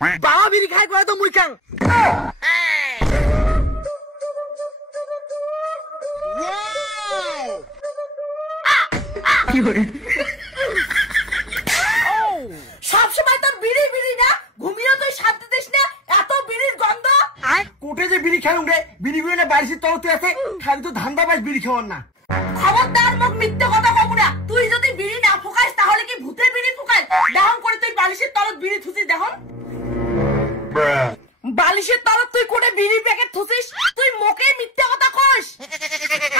বাবা বিড়ি খাই করে তো মুই খাং। সবসময় তোর বিড়ি বিড়ি না, ঘুমিয়ে তুই শান্তি দিস না, এত বিড়ির গন্ধ। কোটে যে বিড়ি খেলুম রে, বিড়ি বিড়ি না বাড়ির তলতে আছে, খালি তো ধান্দা বাস বিড়ি খাওয়ার না। খবরদার মুখ মিথ্যে কথা কব না। তুই যদি বিড়ি না ফুকাইস তাহলে কি ভূতে বিড়ি ফুকাই? দেহন করে তুই বালিশের তলত বিড়ি থুসিস দেহন। বালিশের তলত তুই কোটে বিড়ি প্যাকেট থুসিস, তুই মুখে মিথ্যে কথা কইস।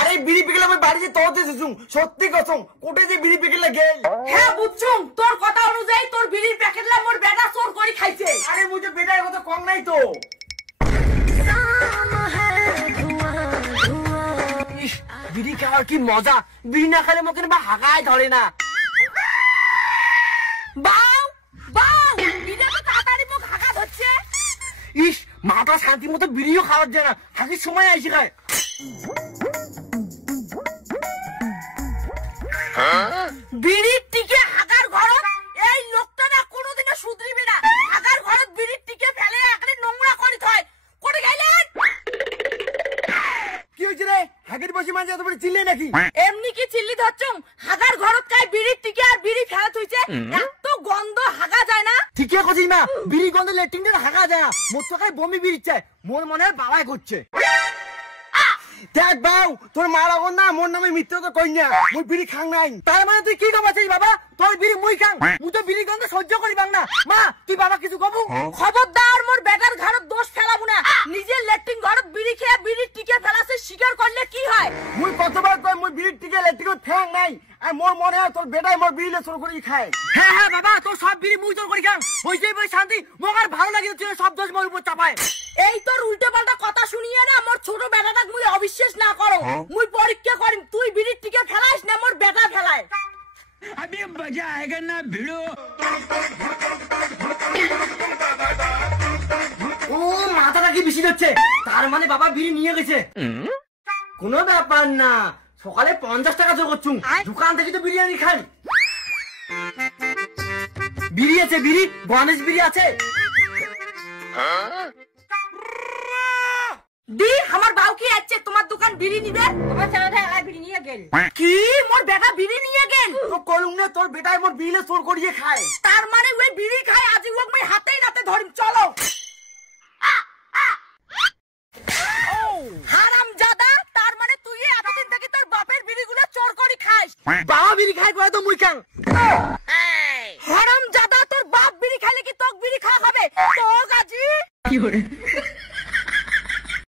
আরে বিড়ি প্যাকেট আমি বাড়িতে তলতে থুসুম, সত্যি কসম কোটে যে বিড়ি প্যাকেট গেল। হ্যাঁ বুঝছুম, তোর কথা অনুযায়ী তোর বিড়ির প্যাকেটলা মোর বেটা চোর করে খাইছে। আরে মুই তো বেটার কথা কম নাই তো। বিড়ি খাওয়ার কি মজা, বিড়ি না খেলে মুখে বা হাগায় ধরে না। বাউ বাউ, বিড়ি তো তাড়াতাড়ি মুখ হাগা ধরছে। ইস, মাথা শান্তি মতো বিড়িও খাওয়ার যায় না, হাগির সময় আইসি খায়। বিড়ির টিকে হাগার ঘরত, এই লোকটা না কোনোদিনও শুধরিবে না। হাগার ঘরত বিড়ির টিকে ফেলে একরে নোংরা করে থয়। কোটে গেলেন? কি হয়েছে রে, হাগের বসে মাঝে এত বড় চিল্লে নাকি? এমনি কি চিল্লি ধরছুম? হাগার ঘরত কাই বিড়ির টিকে আর বিড়ি ফেলা থইছে, এত গন্ধ হাগা যায় না। ঠিকই কছিস মা, বিড়ি গন্ধে লেট্রিনটা হাগা যায় না। মোর তো খাই বমি বিড়ি চায়, মোর মনে হয় বাবাই করছে। দেখ বাউ, তোর মা লাগন না মোর নামে মিথ্যে তো কই না, মুই বিড়ি খাং নাই। তার মানে তুই কি কমাছিস বাবা? তোর বিড়ি মুই খাং, মুই তো বিড়ি গন্ধ সহ্য করি বাং না। মা তুই বাবা কিছু কবু? খবরদার মোর বেটার ঘরত দোষ ফেলাবো না। নিজের ল্যাট্রিন ঘরত বিড়ি খেয়ে বিড়ির টিকে ফেলাছে স্বীকার করলে কি হয়? মুই কতবার কই মুই বিড়ির টিকে লেট্রিন ঠ্যাং নাই, আর মোর মনে হয় তোর বেটাই মোর বিড়ি চোর করে খায়। হ্যাঁ হ্যাঁ বাবা, তোর সব বিড়ি মুই চোর করে খাং, হইছে বই শান্তি। মোক আর ভালো লাগে তুই সব দোষ মোর উপর চাপায়। এই তোর উল্টে পাল্টা কথা শুনিয়ে না মোর ছোট বেটাটাক মুই অবিশ্বাস না করো। মুই পরীক্ষা করিম, তুই বিড়ির টিকে ফেলাইস না মোর বেটা ফেলায়। अभी मजा आएगा ना भिड़ो। ও মাথাটা কি বেশি যাচ্ছে, তার মানে বাবা বিড়ি নিয়ে গেছে। কোনো ব্যাপার না, সকালে 50 টাকা জোর করছুম, দোকান থেকে তো বিরিয়ানি খাই। বিড়ি আছে, বিড়ি গণেশ বিড়ি আছে। দি আমার বাউ কি আছে তোমার দোকান বিড়ি নিবে? তোমার ছেলেটা এলাই বিড়ি নিয়ে গেল। কি মোর বেটা বিড়ি নিয়ে গেল? তো কলুম না তোর বেটাই মোর বিড়ি চোর করিয়ে খায়। তার মানে ওই বিড়ি খায়, আজি ওক মই হাতেই নাতে ধরিম। চলো হারামজাদা, তার মানে তুই এতদিন থেকে তোর বাপের বিড়িগুলো চোর করে খাস। বাবা বিড়ি খাই করে তো মুই খাং। হারামজাদা, তোর বাপ বিড়ি খাইলে কি তোক বিড়ি খাওয়া হবে? তোক আজি